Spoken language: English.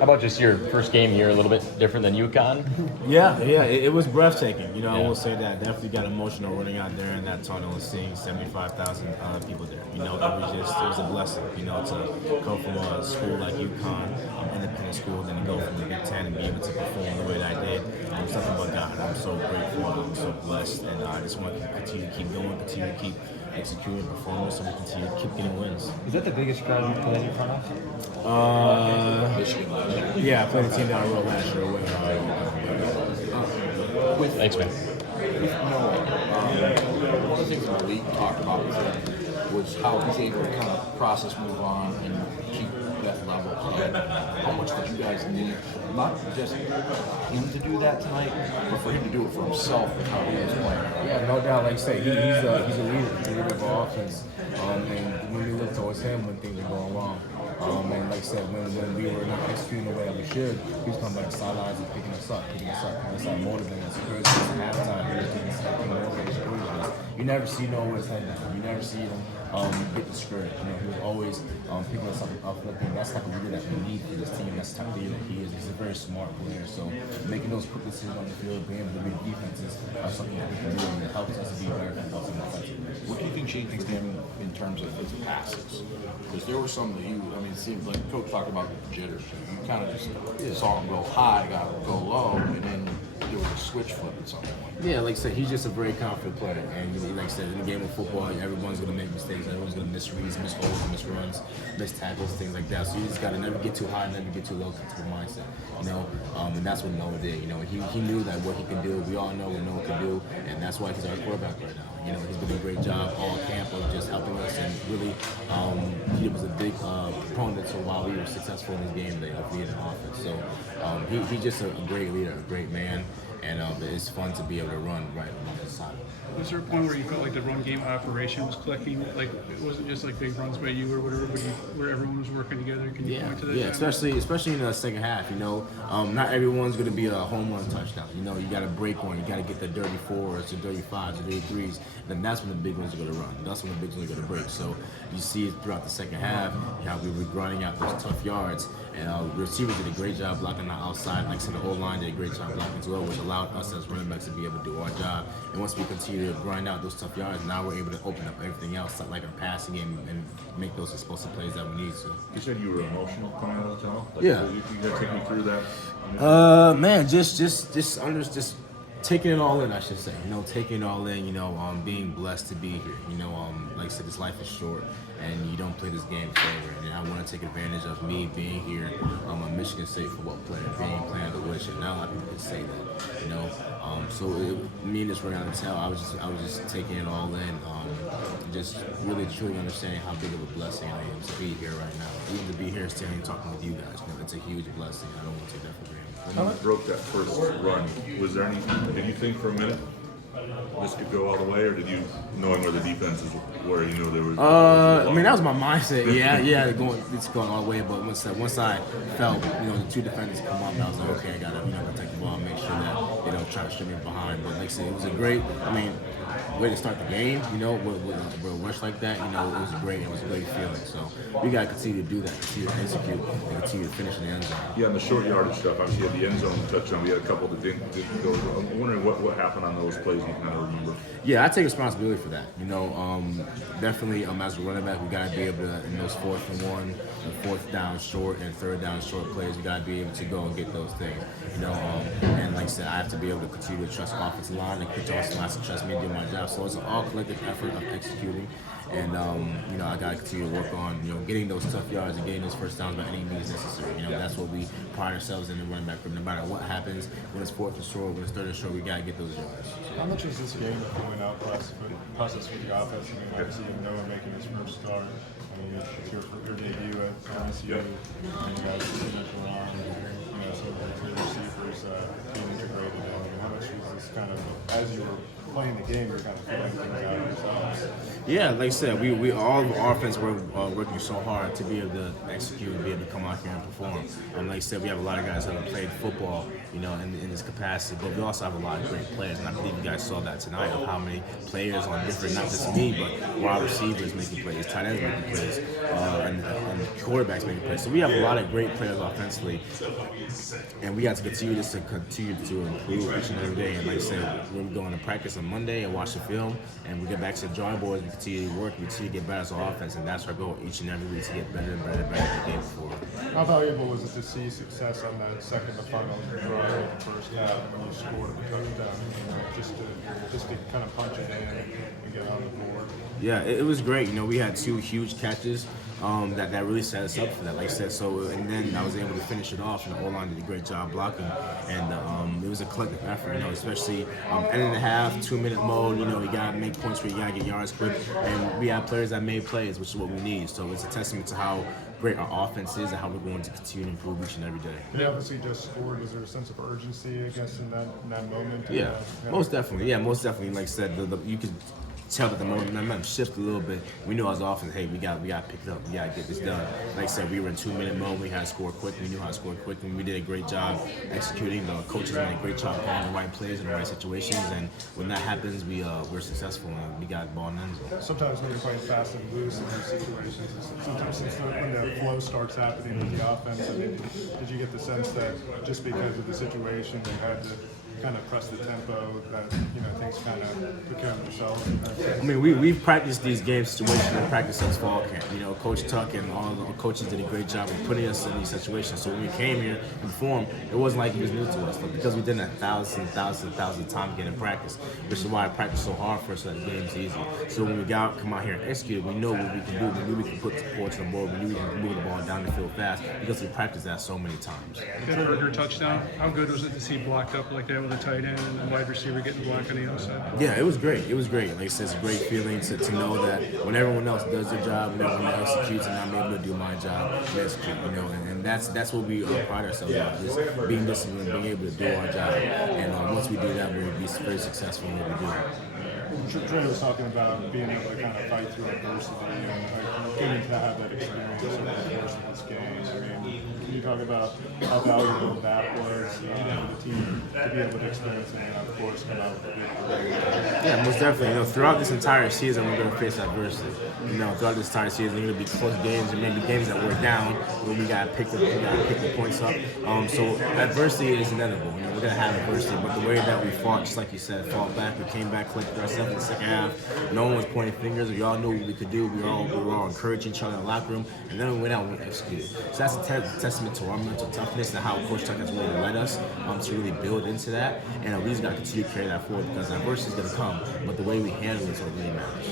How about just your first game here, a little bit different than UConn? Yeah, it was breathtaking. You know, I Yeah. will say that. Definitely got emotional running out there in that tunnel and seeing 75,000 people there. You know, it was a blessing. You know, to come from a school like UConn, independent school, then to go from the Big Ten and be able to perform the way that I did. It's nothing but God. I'm so grateful. I'm so blessed, and I just want to continue to keep going, continue to keep executing performance, so we continue to keep getting wins. Is that the biggest crowd you've played in front of? Yeah, I played a team down the road last year. Thanks, man. One of the things that the league talked about with him was how he's able to kind of process, move on, and keep that level. And how much did you guys need, not just him to do that tonight, but for him to do it for himself and how he was playing? Yeah, no doubt. Like I say, he's a leader. He's a leader of our offense. And when we look towards him when things are going wrong, and like I said, when we were not executing the way that we should, he was coming back to the sidelines and picking us up, motivating us, encouraging us at halftime. He was doing the same thing over, encouraging us. You never see Noah's head down. You never see him get discouraged. You know, he was always picking us up, uplifting. That's the type of leader that we need for this team. That's the type of leader that he is. He's a very smart player. So making those quick decisions on the field, being able to read defenses, something that we can do, and it helps us to be better and helps us offensively. What do you think changed for him in terms of his passes? Because there were some that it seemed like Coach talked about the jitters. You kind of just saw him go high, got him go low, and then there was a switch flip at some point. Yeah, like I said, he's just a very confident player. And like I said, in the game of football, everyone's going to make mistakes. Everyone's going to miss reads, miss holes, miss runs, miss tackles, things like that. So you just got to never get too high, never get too low to the mindset. You know, and that's what Noah did. You know, he knew that what he can do. We all know what Noah can do, and that's why he's our quarterback right now. You know, he's been doing a great job all camp of just helping us, and really, he was a big proponent to why we were successful in this game today of leading the offense. So he's just a great leader, a great man, and it's fun to be able to run right along his side. Was there a point where you felt like the run game operation was clicking? Like it wasn't just like big runs by you or whatever, but where everyone was working together? Can you point to that? Yeah, especially in the second half. You know, not everyone's going to be a home run touchdown. You know, you got to break one. You got to get the dirty fours, the dirty fives, the dirty threes. Then that's when the big ones are going to run. That's when the big ones are going to break. So you see it throughout the second half how we were grinding out those tough yards. And the receivers did a great job blocking the outside. Like I said, the O-line did a great job blocking as well, which allowed us as running backs to be able to do our job. And once we continue to grind out those tough yards, now we're able to open up everything else, like our passing game, and make those explosive plays that we need to. You said you were emotional coming out of the tunnel? Yeah. You gotta take me through that? Man, just taking it all in, I should say. You know, taking it all in, you know, being blessed to be here. You know, like I said, this life is short, and you don't play this game forever. And I want to take advantage of me being here. I'm a Michigan State football player, playing at the wish, and not a lot of people can say that. You know, me and this ring out the tail, I was just taking it all in, just really truly understanding how big of a blessing I am to be here right now. Even to be here standing and talking with you guys, you know, it's a huge blessing. I don't want to take that for granted. When you broke that first run, was there did you think for a minute this could go all the way, or did you, knowing where the defense is, where you know there was? I mean, that was my mindset. Yeah, it's going all the way. But once I felt, you know, the two defenders come up, I was like, okay, I gotta, protect the ball, and make sure that, try to strip me behind. But like I said, it was a great, way to start the game. You know, with a rush like that, it was great. It was a great feeling. So we gotta continue to do that, continue to execute, and continue to finish in the end zone. Yeah, and the short yardage stuff. Obviously, you had the end zone touchdown. We had a couple that didn't go. I'm wondering what happened on those plays. You kind of remember? Yeah, I take responsibility for that. Definitely as a running back, we gotta be able to, in those 4th and 1, and 4th down short and 3rd down short plays, we gotta be able to go and get those things. And like I said, I have to be able to continue to trust the offensive line and coach offensive line to trust me to do my job. So it's an all collective effort of executing. And I gotta continue to work on getting those tough yards and getting those first downs by any means necessary. That's what we pride ourselves in the running back room. No matter what happens, when it's 4th and short, when it's 3rd and short, we gotta get those yards. How much is this game going out process for the offense? Obviously, Noah making his first start. It's your debut at MSU. And you guys finish around. So the receivers being integrated. How much was this kind of, as you were playing the game, you're kind of feeling things out yourselves? Yeah, like I said, we all of our offense were working so hard to be able to execute and be able to come out here and perform. Like I said, we have a lot of guys that have played football, in this capacity, but we also have a lot of great players, and I believe you guys saw that tonight of how many players on different, not just me, but wide receivers making plays, tight ends making plays, and quarterbacks making plays. So we have a lot of great players offensively, and we got to continue to improve each and every day. And like I said, we're going to practice on Monday and watch the film, and we get back to the drawing boards. We continue to work, we continue to get better as an offense, and that's our goal each and every week, to get better and better and better than the game before. How valuable was it to see success on that second to final drive in the first half when you scored a touchdown? Just to kind of punch it in and get on the board. Yeah, it was great. We had 2 huge catches that really set us up for that. Like I said, and then I was able to finish it off, and the O-line did a great job blocking. And it was a collective effort, especially ending the half, 2-minute mode. You got to make points where you got to get yards quick. And we have players that made plays, which is what we need. So it's a testament to how great our offense is and how we're going to continue to improve each and every day. They obviously just scored. Was there a sense of urgency, I guess, in that moment? Yeah, most definitely. Yeah, most definitely. Like I said, you could tell that the momentum shift a little bit. We knew as offense, hey, we got to pick it up. We got to get this done. Like I said, we were in 2-minute mode. We had to score quick. We knew how to score quick, and we did a great job executing. The coaches did a great job calling the right plays in the right situations, and when that happens, we're successful and we got the ball in the end zone. Sometimes when you're playing fast and loose in these situations, sometimes when the flow starts happening with the offense, I mean, did you get the sense that just because of the situation, they had to kind of press the tempo, that things kind of took care of themselves? I mean, we've practiced these game situations in practice since fall camp. Coach Tuck and all the coaches did a great job of putting us in these situations. So when we came here and performed, it wasn't like it was new to us, but because we did it 1,000 times again in practice, which is why I practiced so hard for us so that the game's easy. So when we come out here and execute, we know what we can do. We knew we can put the points on the board. We knew we can move the ball down the field fast because we practiced that so many times. That Burger touchdown, how good was it to see blocked up like that with a tight end and a wide receiver getting blocked on the outside? Yeah, it was great. It was great. Like I said, it's a great feeling to know that when everyone else does their job, when everyone else executes, and I'm able to do my job, and execute. And that's what we pride ourselves on, is being disciplined, being able to do our job. And once we do that, we'll be very successful in what we do. Trey was talking about being able to kind of fight through adversity and getting to have that experience over the course of this game. I mean, can you talk about how valuable that was for the team to be able to experience it and, of course, come out with a victory? Yeah, most definitely. Throughout this entire season, we're going to face adversity. Throughout this entire season, there's going to be close games and maybe games that we're down where we got to pick the points up. So adversity is inevitable. We're going to have adversity, but the way that we fought, just like you said, fought back, we came back, collected ourselves in the second half. No one was pointing fingers. We all knew what we could do. We were all encouraging each other in the locker room, and then we went out and we executed. So that's a testament to our mental toughness and how Coach Tuck has really led us to really build into that. And we just got to continue to carry that forward because adversity is going to come, but the way we handle it is what really matters.